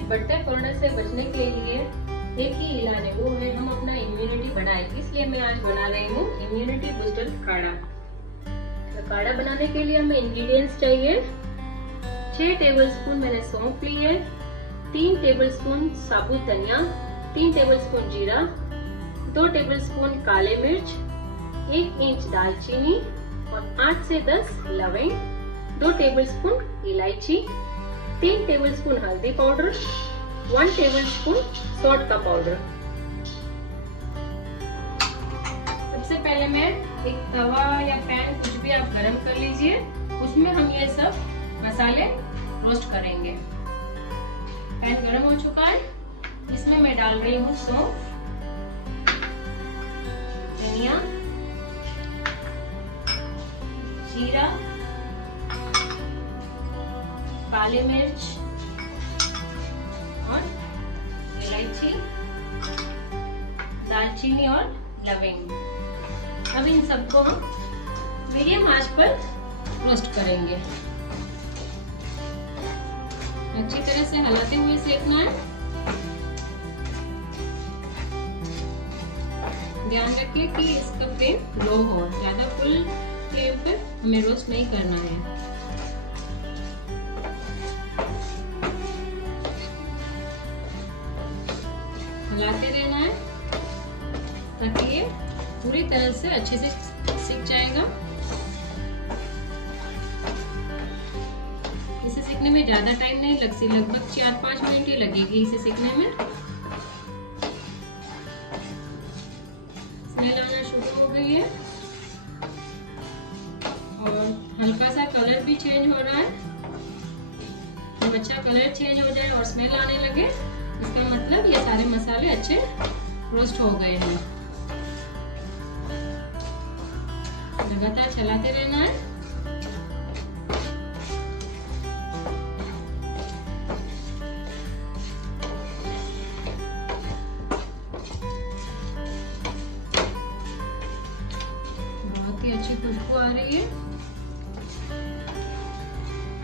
इस बढ़ते कोरोना से बचने के लिए एक ही इलाज है, वो है हम अपना इम्यूनिटी बढ़ाएं। इसलिए मैं आज बना रही हूँ इम्यूनिटी बूस्टर काढ़ा। तो काढ़ा बनाने के लिए हमें इंग्रेडिएंट्स चाहिए। 6 टेबलस्पून मैंने सौंफ ली है, 3 टेबलस्पून साबुत धनिया, 3 टेबलस्पून जीरा, 2 टेबलस्पून काले मिर्च, 1 इंच दालचीनी और 8 से 10 लवंग, 2 टेबलस्पून इलायची, 3 टेबलस्पून हल्दी पाउडर, 1 टेबलस्पून सॉल्ट का पाउडर। सबसे पहले मैं एक तवा या पैन कुछ भी आप गरम कर लीजिए, उसमें हम ये सब मसाले रोस्ट करेंगे। पैन गरम हो चुका है, इसमें मैं डाल रही हूँ सौंफ, धनिया, जीरा, काली मिर्च और इलायची, दालचीनी और लवंग। अब इन सबको हम मीडियम आंच पर रोस्ट करेंगे। अच्छी तरह से हिलाते हुए सेकना है। ध्यान रखिए कि इसका फ्लेम लो हो, ज्यादा फुल फ्लेम पर हमें रोस्ट नहीं करना है। हिलाते रहना है ताकि ये पूरी तरह से अच्छे से सीख जाएगा। इसे सीखने में ज्यादा टाइम नहीं लगती, लगभग 4-5 मिनट ही लगेगी इसे सीखने में। स्मेल आना शुरू हो गई है और हल्का सा कलर भी चेंज हो रहा है। जब अच्छा कलर चेंज हो जाए और स्मेल आने लगे, इसका मतलब ये सारे मसाले अच्छे रोस्ट हो गए हैं। लगातार चलाते रहना है। बहुत ही अच्छी खुशबू आ रही है।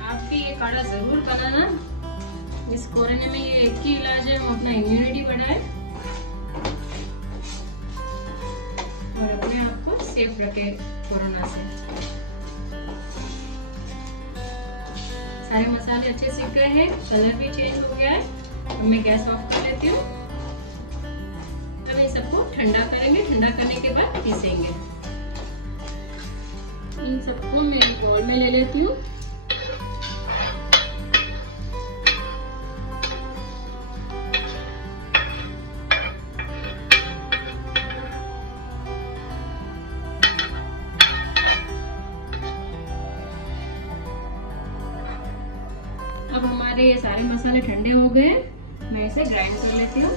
आप भी ये काढ़ा जरूर बनाना। इस कोरोना में ये एक ही इलाज है, हम अपना इम्यूनिटी बढ़ाए और अपने आप को सेफ रखे कोरोना से। सारे मसाले अच्छे सीख गए हैं, कलर भी चेंज हो गया है। अब मैं गैस ऑफ कर लेती हूँ। अब इन सबको ठंडा करेंगे, ठंडा करने के बाद पीसेंगे। इन सबको मैं एक बाउल में ले लेती हूँ। अब हमारे ये सारे मसाले ठंडे हो गए, मैं इसे ग्राइंड कर लेती हूँ।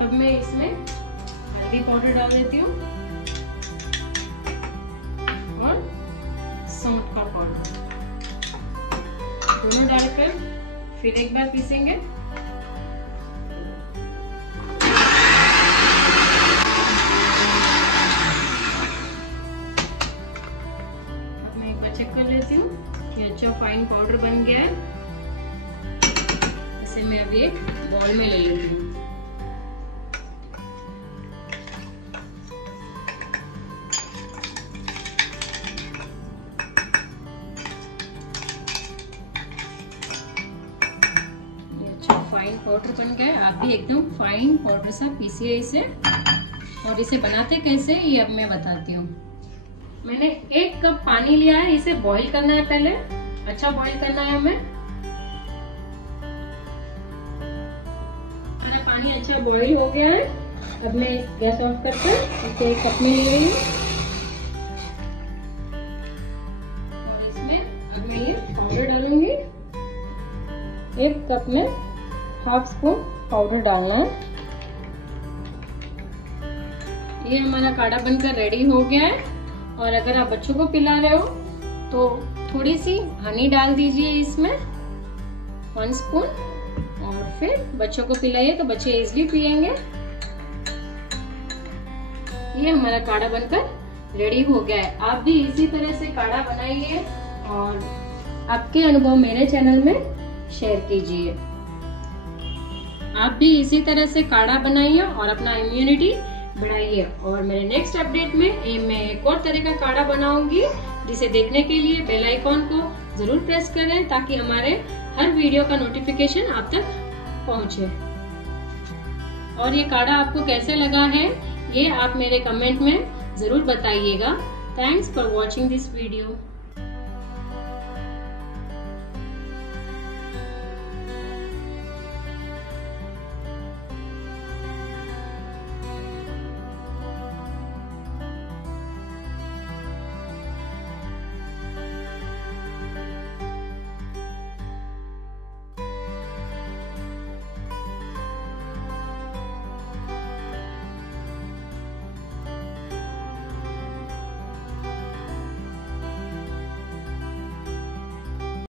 अब मैं इसमें हल्दी पाउडर डाल देती हूँ और सौंठ का पाउडर, दोनों डालकर फिर एक बार पीसेंगे। अब मैं एक बार चेक कर लेती हूँ कि अच्छा फाइन पाउडर बन गया है। इसे मैं अभी एक बाउल में ले लेती हूँ। फाइन पाउडर बन गया है। आप भी एकदम फाइन पाउडर सा पीसिए इसे। और इसे बनाते कैसे ये अब मैं बताती हूँ। मैंने 1 कप पानी लिया है, इसे बॉईल करना है। पहले अच्छा बॉईल करना है हमें। मेरा पानी अच्छा बॉईल हो गया है। अब मैं गैस ऑफ करके इसे 1 कप में ले रही हूँ और इसमें अब मैं ये पाउडर डालूंगी। 1 कप में 1/2 स्पून पाउडर डालना है। ये हमारा काढ़ा बनकर रेडी हो गया है। और अगर आप बच्चों को पिला रहे हो तो थोड़ी सी हनी डाल दीजिए इसमें 1 स्पून, और फिर बच्चों को पिलाइए तो बच्चे इजीली पिएंगे। ये हमारा काढ़ा बनकर रेडी हो गया है। आप भी इसी तरह से काढ़ा बनाइए और आपके अनुभव मेरे चैनल में शेयर कीजिए। आप भी इसी तरह से काढ़ा बनाइए और अपना इम्यूनिटी बढ़ाइए। और मेरे नेक्स्ट अपडेट में मैं एक और तरह का काढ़ा बनाऊंगी, जिसे देखने के लिए बेल आइकॉन को जरूर प्रेस करें ताकि हमारे हर वीडियो का नोटिफिकेशन आप तक पहुंचे। और ये काढ़ा आपको कैसे लगा है ये आप मेरे कमेंट में जरूर बताइएगा। Thanks for watching this video.